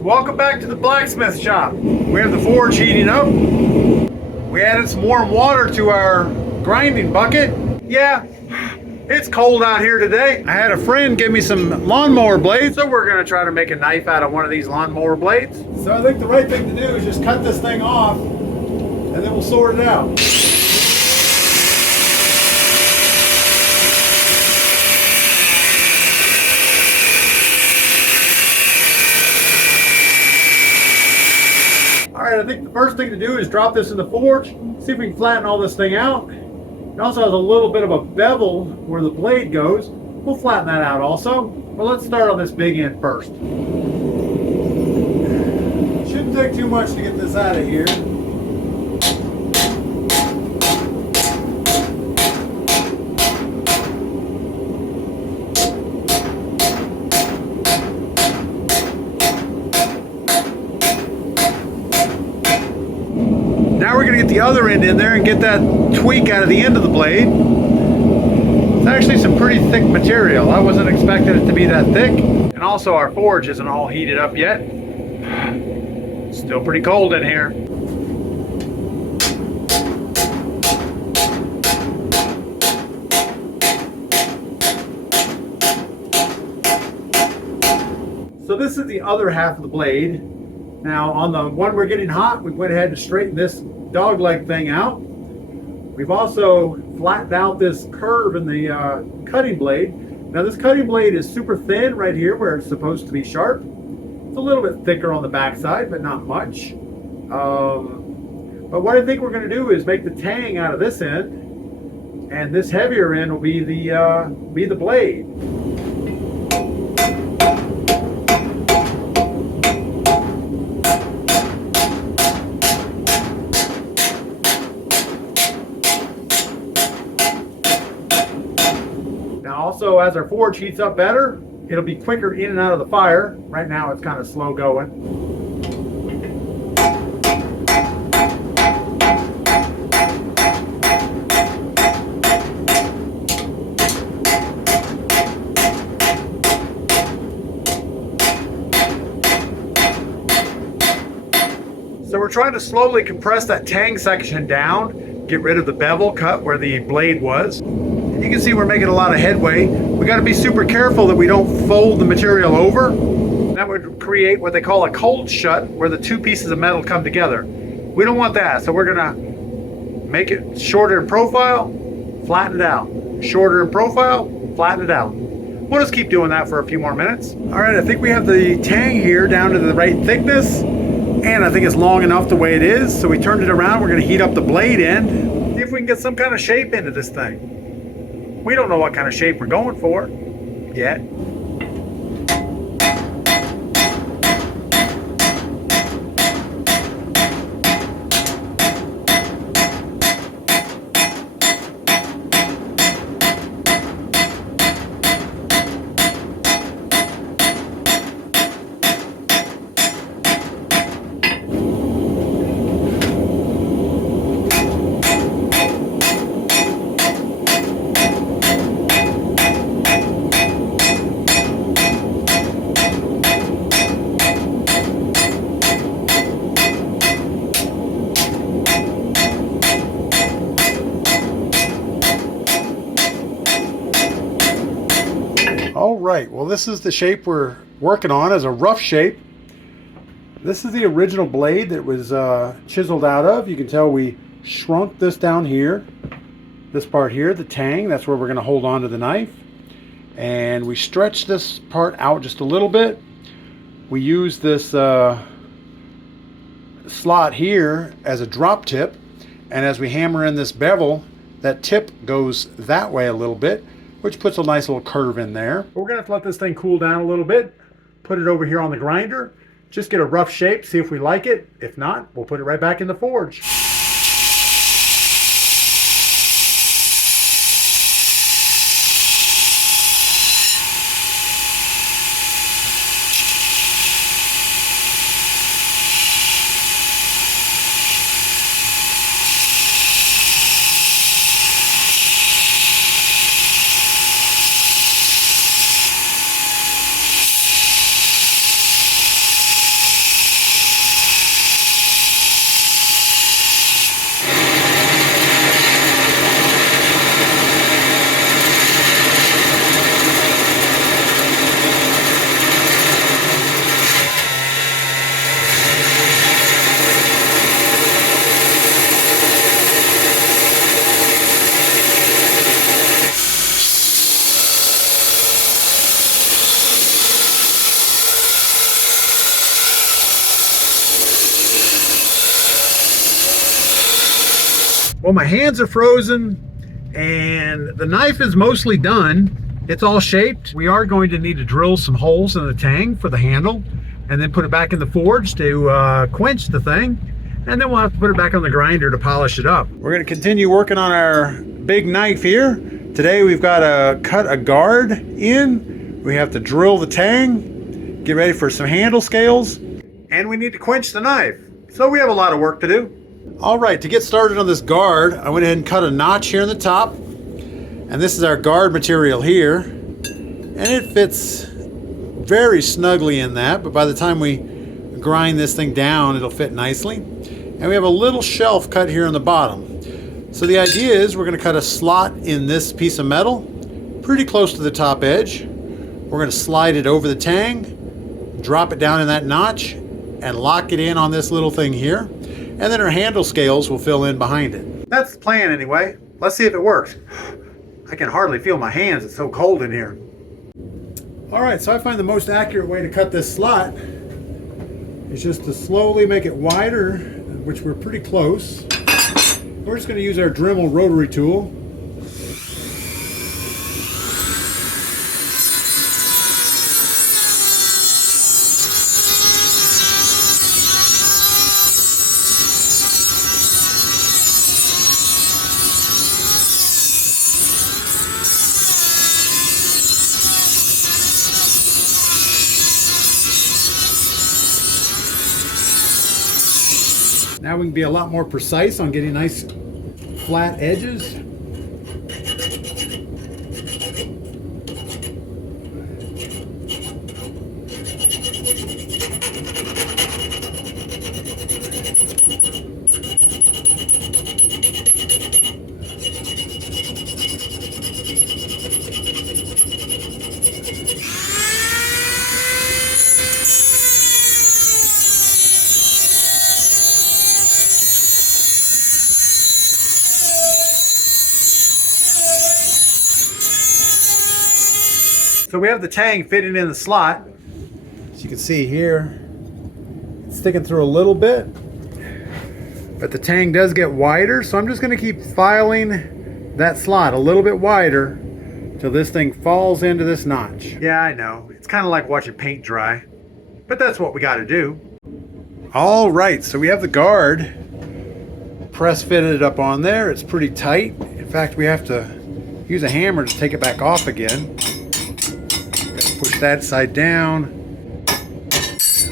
So welcome back to the blacksmith shop. We have the forge heating up. We added some warm water to our grinding bucket. Yeah, it's cold out here today. I had a friend give me some lawnmower blades, so we're gonna try to make a knife out of one of these lawnmower blades. So I think the right thing to do is just cut this thing off and then we'll sort it out. All right, I think the first thing to do is drop this in the forge, see if we can flatten all this thing out. It also has a little bit of a bevel where the blade goes. We'll flatten that out also. But let's start on this big end first. Shouldn't take too much to get this out of here. Now we're going to get the other end in there and get that tweak out of the end of the blade. It's actually some pretty thick material. I wasn't expecting it to be that thick. And also our forge isn't all heated up yet. It's still pretty cold in here. So this is the other half of the blade. Now on the one we're getting hot, we went ahead and straightened this dog leg thing out. We've also flattened out this curve in the cutting blade. Now this cutting blade is super thin right here where it's supposed to be sharp. It's a little bit thicker on the back side, but not much. But what I think we're going to do is make the tang out of this end, and this heavier end will be the blade. Also, as our forge heats up better, it'll be quicker in and out of the fire. Right now it's kind of slow going. So we're trying to slowly compress that tang section down, get rid of the bevel cut where the blade was. You can see we're making a lot of headway. We got to be super careful that we don't fold the material over. That would create what they call a cold shut, where the two pieces of metal come together. We don't want that, so we're gonna make it shorter in profile, flatten it out. Shorter in profile, flatten it out. We'll just keep doing that for a few more minutes. All right, I think we have the tang here down to the right thickness, and I think it's long enough the way it is. So we turned it around. We're gonna heat up the blade end, see if we can get some kind of shape into this thing. We don't know what kind of shape we're going for yet. All right, well, this is the shape we're working on as a rough shape. This is the original blade that was chiseled out of. You can tell we shrunk this down here. This part here, the tang, that's where we're going to hold on to the knife. And we stretched this part out just a little bit. We use this slot here as a drop tip. And as we hammer in this bevel, that tip goes that way a little bit, which puts a nice little curve in there. We're gonna have to let this thing cool down a little bit, put it over here on the grinder, just get a rough shape, see if we like it. If not, we'll put it right back in the forge. Well, my hands are frozen and the knife is mostly done. It's all shaped. We are going to need to drill some holes in the tang for the handle and then put it back in the forge to quench the thing. And then we'll have to put it back on the grinder to polish it up. We're going to continue working on our big knife here. Today we've got to cut a guard in. We have to drill the tang, get ready for some handle scales, and we need to quench the knife. So we have a lot of work to do. All right, to get started on this guard, I went ahead and cut a notch here in the top. And this is our guard material here. And it fits very snugly in that, but by the time we grind this thing down, it'll fit nicely. And we have a little shelf cut here on the bottom. So the idea is we're going to cut a slot in this piece of metal, pretty close to the top edge. We're going to slide it over the tang, drop it down in that notch, and lock it in on this little thing here. And then our handle scales will fill in behind it. That's the plan anyway. Let's see if it works. I can hardly feel my hands, it's so cold in here. All right, so I find the most accurate way to cut this slot is just to slowly make it wider, which we're pretty close. We're just going to use our Dremel rotary tool. Now we can be a lot more precise on getting nice flat edges. So we have the tang fitting in the slot. As you can see here, it's sticking through a little bit, but the tang does get wider. So I'm just going to keep filing that slot a little bit wider till this thing falls into this notch. Yeah, I know. It's kind of like watching paint dry, but that's what we got to do. All right, so we have the guard press fitted up on there. It's pretty tight. In fact, we have to use a hammer to take it back off again. Push that side down.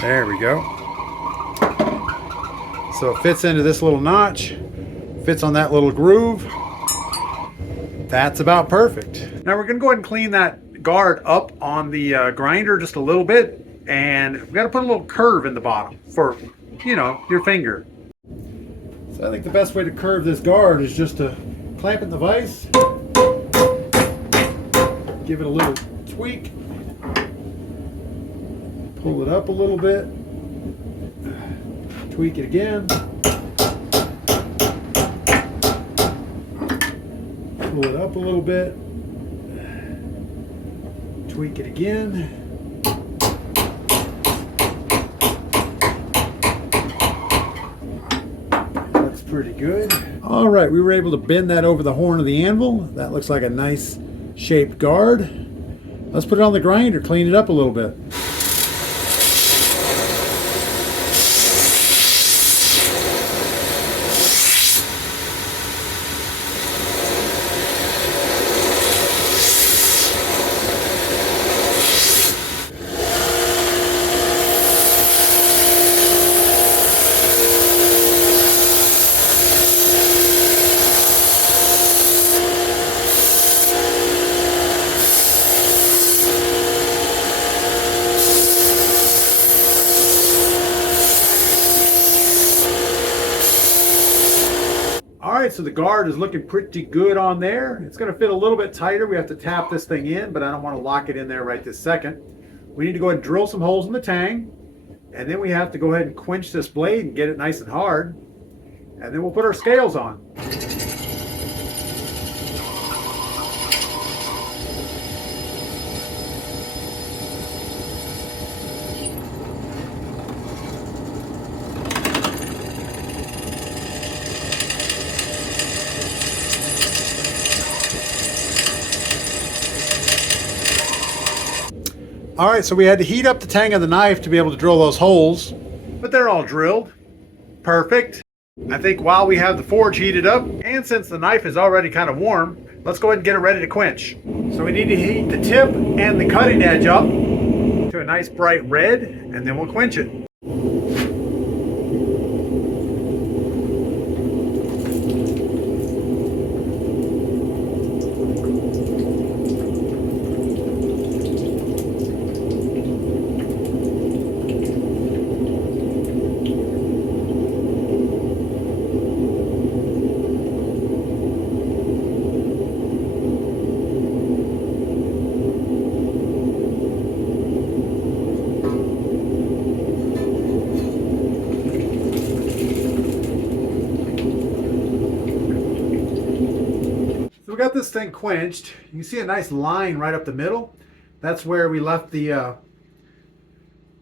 There we go. So it fits into this little notch, fits on that little groove. That's about perfect. Now we're going to go ahead and clean that guard up on the grinder just a little bit, and we've got to put a little curve in the bottom for, you know, your finger. So I think the best way to curve this guard is just to clamp it in the vise, give it a little tweak, pull it up a little bit, tweak it again, pull it up a little bit, tweak it again, that's pretty good. All right, we were able to bend that over the horn of the anvil. That looks like a nice shaped guard. Let's put it on the grinder, clean it up a little bit. So the guard is looking pretty good on there. It's going to fit a little bit tighter. We have to tap this thing in, but I don't want to lock it in there right this second. We need to go ahead and drill some holes in the tang, and then we have to go ahead and quench this blade and get it nice and hard, and then we'll put our scales on. All right, so we had to heat up the tang of the knife to be able to drill those holes, but they're all drilled. Perfect. I think while we have the forge heated up, and since the knife is already kind of warm, let's go ahead and get it ready to quench. So we need to heat the tip and the cutting edge up to a nice bright red, and then we'll quench it. We got this thing quenched. You can see a nice line right up the middle. That's where we left the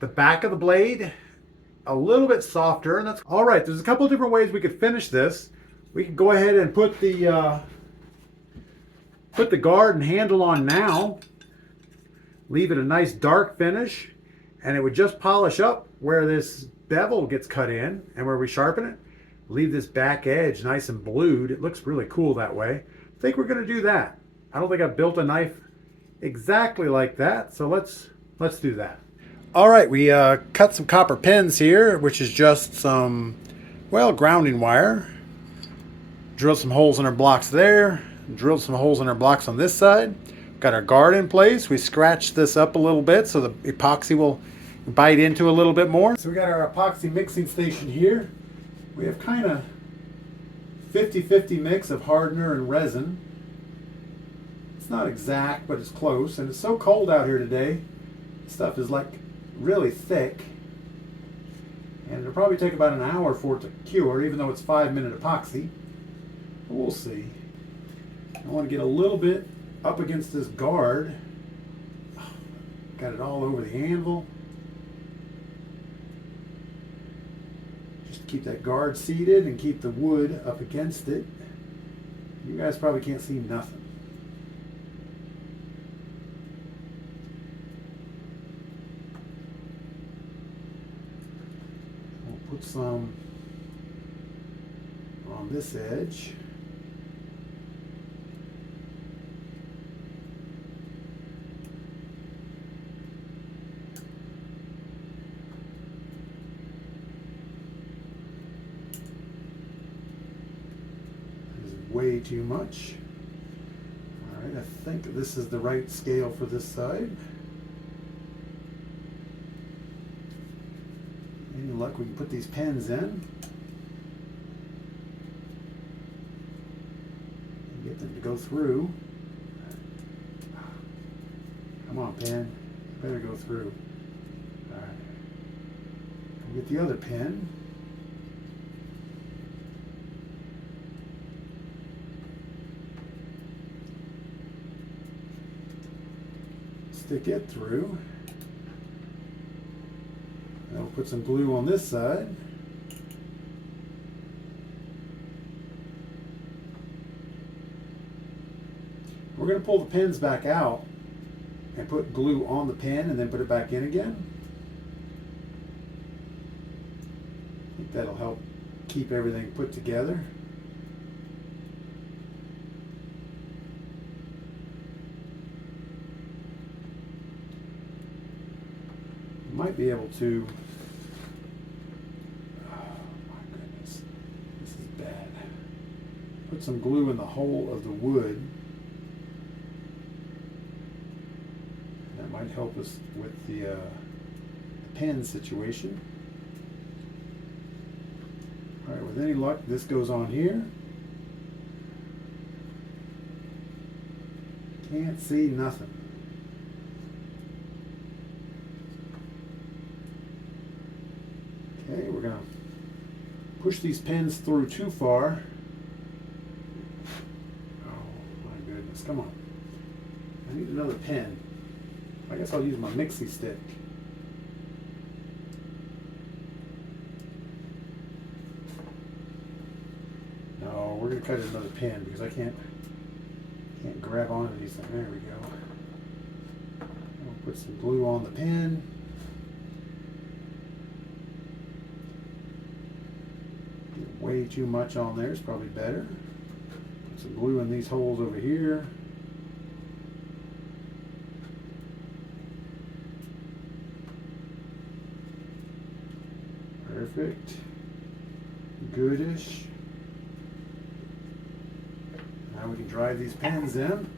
back of the blade a little bit softer. And that's all right. There's a couple of different ways we could finish this. We could go ahead and put the guard and handle on now. Leave it a nice dark finish, and it would just polish up where this bevel gets cut in and where we sharpen it. Leave this back edge nice and blued. It looks really cool that way. I think we're going to do that. I don't think I've built a knife exactly like that, so let's do that. All right, we cut some copper pins here, which is just some, well, grounding wire. Drilled some holes in our blocks there. Drilled some holes in our blocks on this side. Got our guard in place. We scratched this up a little bit so the epoxy will bite into a little bit more. So we got our epoxy mixing station here. We have kind of 50-50 mix of hardener and resin. It's not exact, but it's close. And it's so cold out here today. Stuff is like really thick. And it'll probably take about an hour for it to cure, even though it's 5-minute epoxy. But we'll see. I want to get a little bit up against this guard. Got it all over the anvil. Keep that guard seated and keep the wood up against it. You guys probably can't see nothing. We'll put some on this edge. Way too much. All right, I think this is the right scale for this side. Any luck, we can put these pins in and get them to go through. Come on, pin. Better go through. All right. We'll get the other pin. Stick it through. And we'll put some glue on this side. We're going to pull the pins back out and put glue on the pin and then put it back in again. I think that'll help keep everything put together. Might be able to, oh my goodness, this is bad. Put some glue in the hole of the wood. That might help us with the pin situation. All right, with any luck, this goes on here. Can't see nothing. Okay, we're going to push these pins through too far. Oh my goodness, come on. I need another pin. I guess I'll use my mixie stick. No, we're going to cut another pin because I can't grab onto these things. There we go. I'll Put some glue on the pen. Way too much on there is probably better. Put some glue in these holes over here. Perfect. Goodish. Now we can drive these pens in.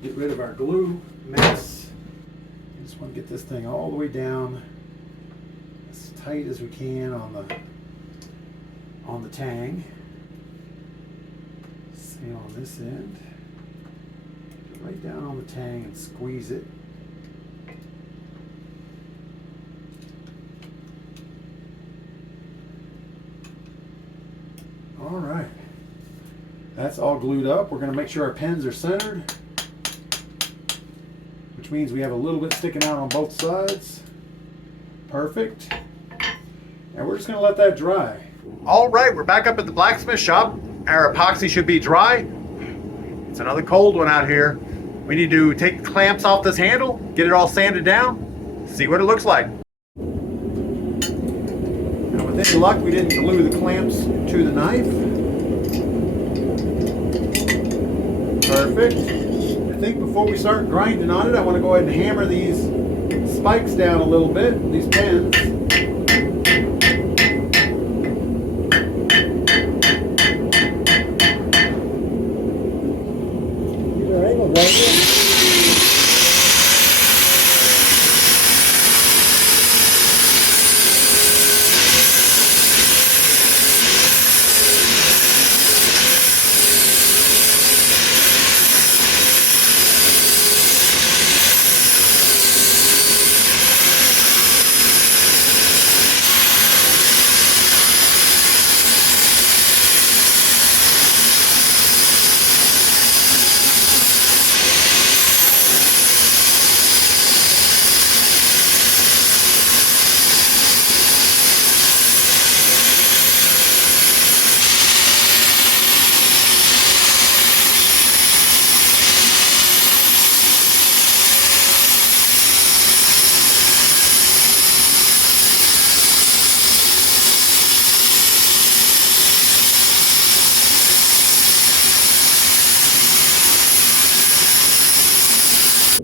Get rid of our glue mess. I just want to get this thing all the way down as tight as we can on the tang. Same on this end. Get right down on the tang and squeeze it. All right, that's all glued up. We're going to make sure our pens are centered, which means we have a little bit sticking out on both sides. Perfect. And we're just going to let that dry. All right, we're back up at the blacksmith shop. Our epoxy should be dry. It's another cold one out here. We need to take the clamps off this handle, get it all sanded down, see what it looks like. Now with any luck, we didn't glue the clamps to the knife. Perfect. I think before we start grinding on it, I want to go ahead and hammer these spikes down a little bit, these pins.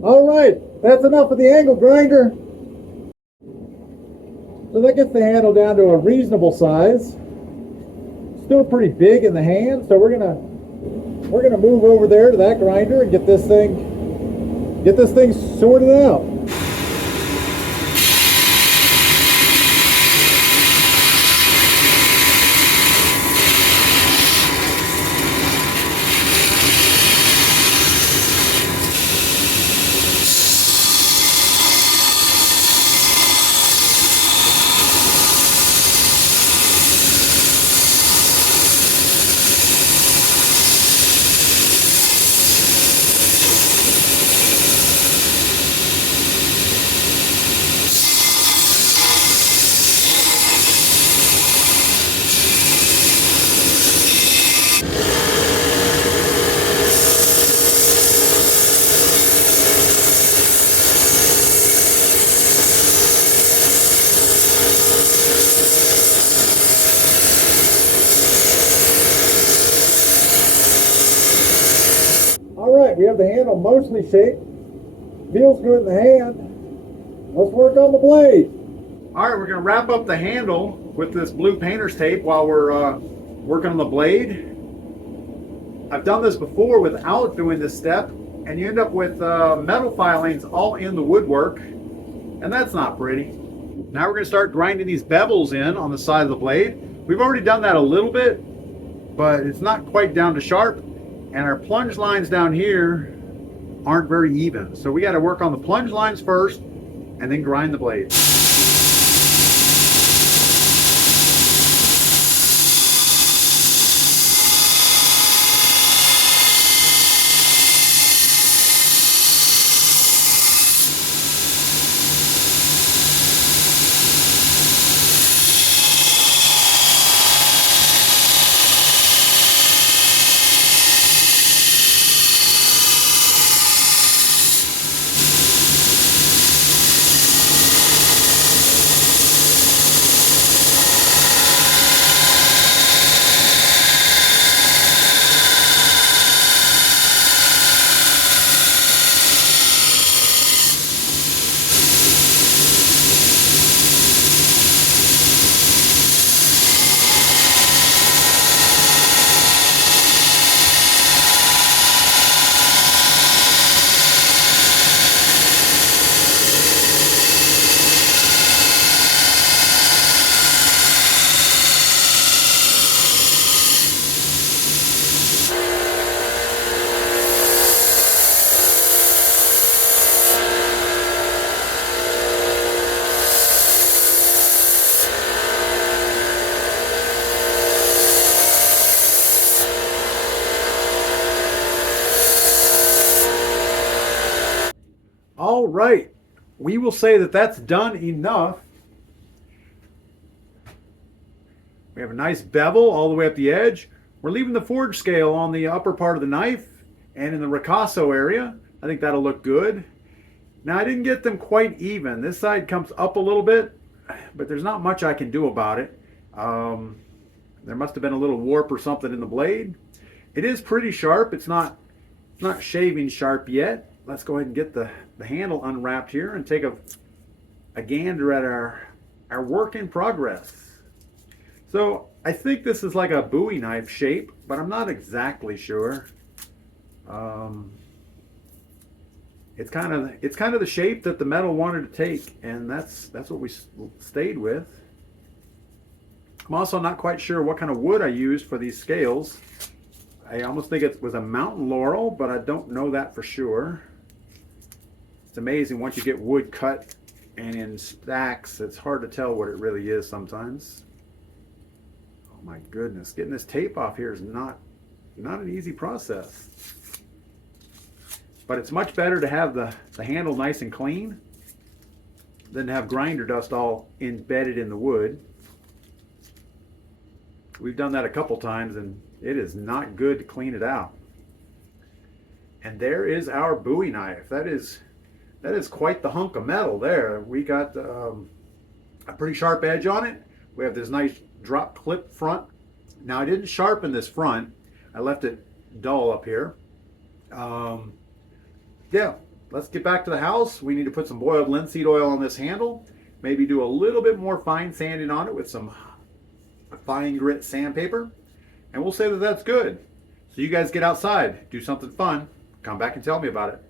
All right, that's enough of the angle grinder. So that gets the handle down to a reasonable size. Still pretty big in the hand, so we're gonna move over there to that grinder and get this thing sorted out. We have the handle mostly shaped. Feels good in the hand. Let's work on the blade. All right, we're going to wrap up the handle with this blue painter's tape while we're working on the blade. I've done this before without doing this step, and you end up with metal filings all in the woodwork, and that's not pretty. Now we're going to start grinding these bevels in on the side of the blade. We've already done that a little bit, but it's not quite down to sharp. And our plunge lines down here aren't very even. So we got to work on the plunge lines first and then grind the blade. All right, we will say that that's done enough. We have a nice bevel all the way up the edge. We're leaving the forge scale on the upper part of the knife and in the ricasso area. I think that'll look good. Now, I didn't get them quite even. This side comes up a little bit, but there's not much I can do about it. There must have been a little warp or something in the blade. It is pretty sharp. It's not shaving sharp yet. Let's go ahead and get the handle unwrapped here and take a gander at our work in progress. So I think this is like a Bowie knife shape, but I'm not exactly sure. It's kind of the shape that the metal wanted to take, and that's what we stayed with. I'm also not quite sure what kind of wood I used for these scales. I almost think it was a mountain laurel, but I don't know that for sure. It's amazing once you get wood cut and in stacks, it's hard to tell what it really is sometimes. Oh my goodness, getting this tape off here is not an easy process. But it's much better to have the handle nice and clean than to have grinder dust all embedded in the wood. We've done that a couple times and it is not good to clean it out. And there is our Bowie knife. That is quite the hunk of metal there. We got a pretty sharp edge on it. We have this nice drop clip front. Now I didn't sharpen this front. I left it dull up here. Yeah, let's get back to the house. We need to put some boiled linseed oil on this handle. Maybe do a little bit more fine sanding on it with some fine grit sandpaper. And we'll say that that's good. So you guys get outside, do something fun, come back and tell me about it.